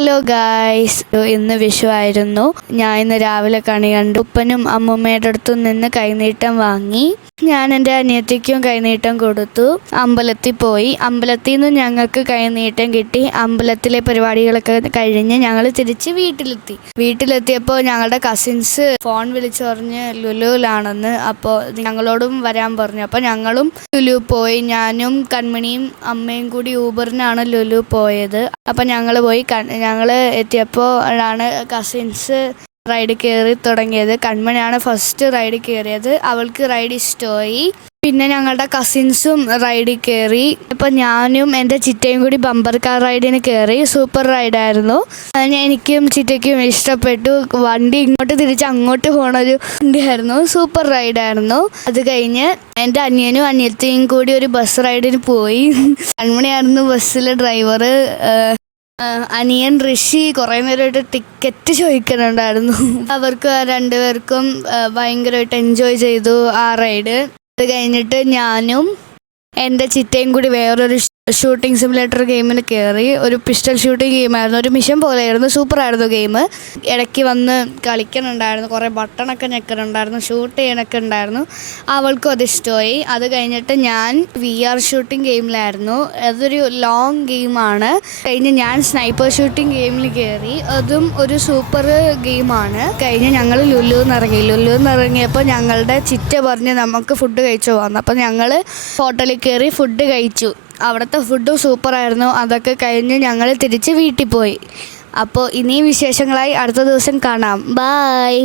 Hello guys, ഇന്ന് വിഷു ആയിരുന്നു. ഞാൻ ഇന്ന് രാവിലെ കണി കണ്ടു. ഉപ്പനും അമ്മൂമ്മയുടെ അടുത്തു നിന്ന് കൈനീട്ടം വാങ്ങി. ഞാൻ എൻ്റെ അനിയത്തിക്കും കൈനീട്ടം കൊടുത്തു. അമ്പലത്തിൽ പോയി. അമ്പലത്തിൽ നിന്ന് ഞങ്ങൾക്ക് കൈനീട്ടം കിട്ടി. അമ്പലത്തിലെ പരിപാടികളൊക്കെ കഴിഞ്ഞ് ഞങ്ങൾ തിരിച്ച് വീട്ടിലെത്തിയപ്പോൾ ഞങ്ങളുടെ കസിൻസ് ഫോൺ വിളിച്ചു പറഞ്ഞ് ലുലുവിലാണെന്ന്. അപ്പോൾ ഞങ്ങളോടും വരാൻ പറഞ്ഞു. അപ്പോൾ ഞങ്ങളും ലുലു പോയി. ഞാനും കൺമണിയും അമ്മയും കൂടി ഊബറിനാണ് ലുലു പോയത്. അപ്പം ഞങ്ങൾ എത്തിയപ്പോൾ ആണ് കസിൻസ് റൈഡ് കയറി തുടങ്ങിയത്. കൺമണിയാണ് ഫസ്റ്റ് റൈഡ് കയറിയത്. അവൾക്ക് റൈഡ് ഇഷ്ടമായി. പിന്നെ ഞങ്ങളുടെ കസിൻസും റൈഡിൽ കയറി. ഇപ്പം ഞാനും എൻ്റെ ചിറ്റയും കൂടി ബമ്പർ കാർ റൈഡിന് കയറി. സൂപ്പർ റൈഡായിരുന്നു. എനിക്കും ചിറ്റയ്ക്കും ഇഷ്ടപ്പെട്ടു. വണ്ടി ഇങ്ങോട്ട് തിരിച്ച് അങ്ങോട്ട് പോണൊരു വണ്ടിയായിരുന്നു. സൂപ്പർ റൈഡായിരുന്നു. അത് കഴിഞ്ഞ് എൻ്റെ അനിയനും അനിയത്തിയും കൂടി ഒരു ബസ് റൈഡിന് പോയി. കൺമണിയായിരുന്നു ബസ്സിലെ ഡ്രൈവർ. അനിയൻ ഋഷി കുറേ നേരമായിട്ട് ടിക്കറ്റ് ചോദിക്കുന്നുണ്ടായിരുന്നു. അവർക്ക് രണ്ടുപേർക്കും ഭയങ്കരമായിട്ട് എൻജോയ് ചെയ്തു ആ റൈഡ്. അത് കഴിഞ്ഞിട്ട് ഞാനും എൻ്റെ ചിറ്റയും കൂടി വേറൊരു ഷൂട്ടിംഗ് സിമുലേറ്റർ ഗെയിമിന് കയറി. ഒരു പിസ്റ്റൾ ഷൂട്ടിംഗ് ഗെയിമായിരുന്നു. ഒരു മിഷൻ പോലെയായിരുന്നു. സൂപ്പറായിരുന്നു ഗെയിം. ഇടയ്ക്ക് വന്ന് കളിക്കുന്നുണ്ടായിരുന്നു. കുറേ ബട്ടണൊക്കെ ഞെക്കുന്നുണ്ടായിരുന്നു. ഷൂട്ട് ചെയ്യാനൊക്കെ ഉണ്ടായിരുന്നു. അവൾക്കും അത് ഇഷ്ടമായി. അത് കഴിഞ്ഞിട്ട് ഞാൻ VR ഷൂട്ടിംഗ് ഗെയിമിലായിരുന്നു. അതൊരു ലോങ് ഗെയിമാണ്. കഴിഞ്ഞ് ഞാൻ സ്നൈപ്പർ ഷൂട്ടിംഗ് ഗെയിമിൽ കയറി. അതും ഒരു സൂപ്പർ ഗെയിമാണ്. കഴിഞ്ഞ് ഞങ്ങൾ ലുലുന്ന് ഇറങ്ങിയപ്പോൾ ഞങ്ങളുടെ ചിറ്റ പറഞ്ഞ് നമുക്ക് ഫുഡ് കഴിച്ചു പോകാമെന്ന്. അപ്പോൾ ഞങ്ങൾ ഹോട്ടലിൽ കയറി ഫുഡ് കഴിച്ചു. അവിടുത്തെ ഫുഡും സൂപ്പറായിരുന്നു. അതൊക്കെ കഴിഞ്ഞ് ഞങ്ങൾ തിരിച്ച് വീട്ടിൽ പോയി. അപ്പോൾ ഇനിയും വിശേഷങ്ങളായി അടുത്ത ദിവസം കാണാം. ബായ്.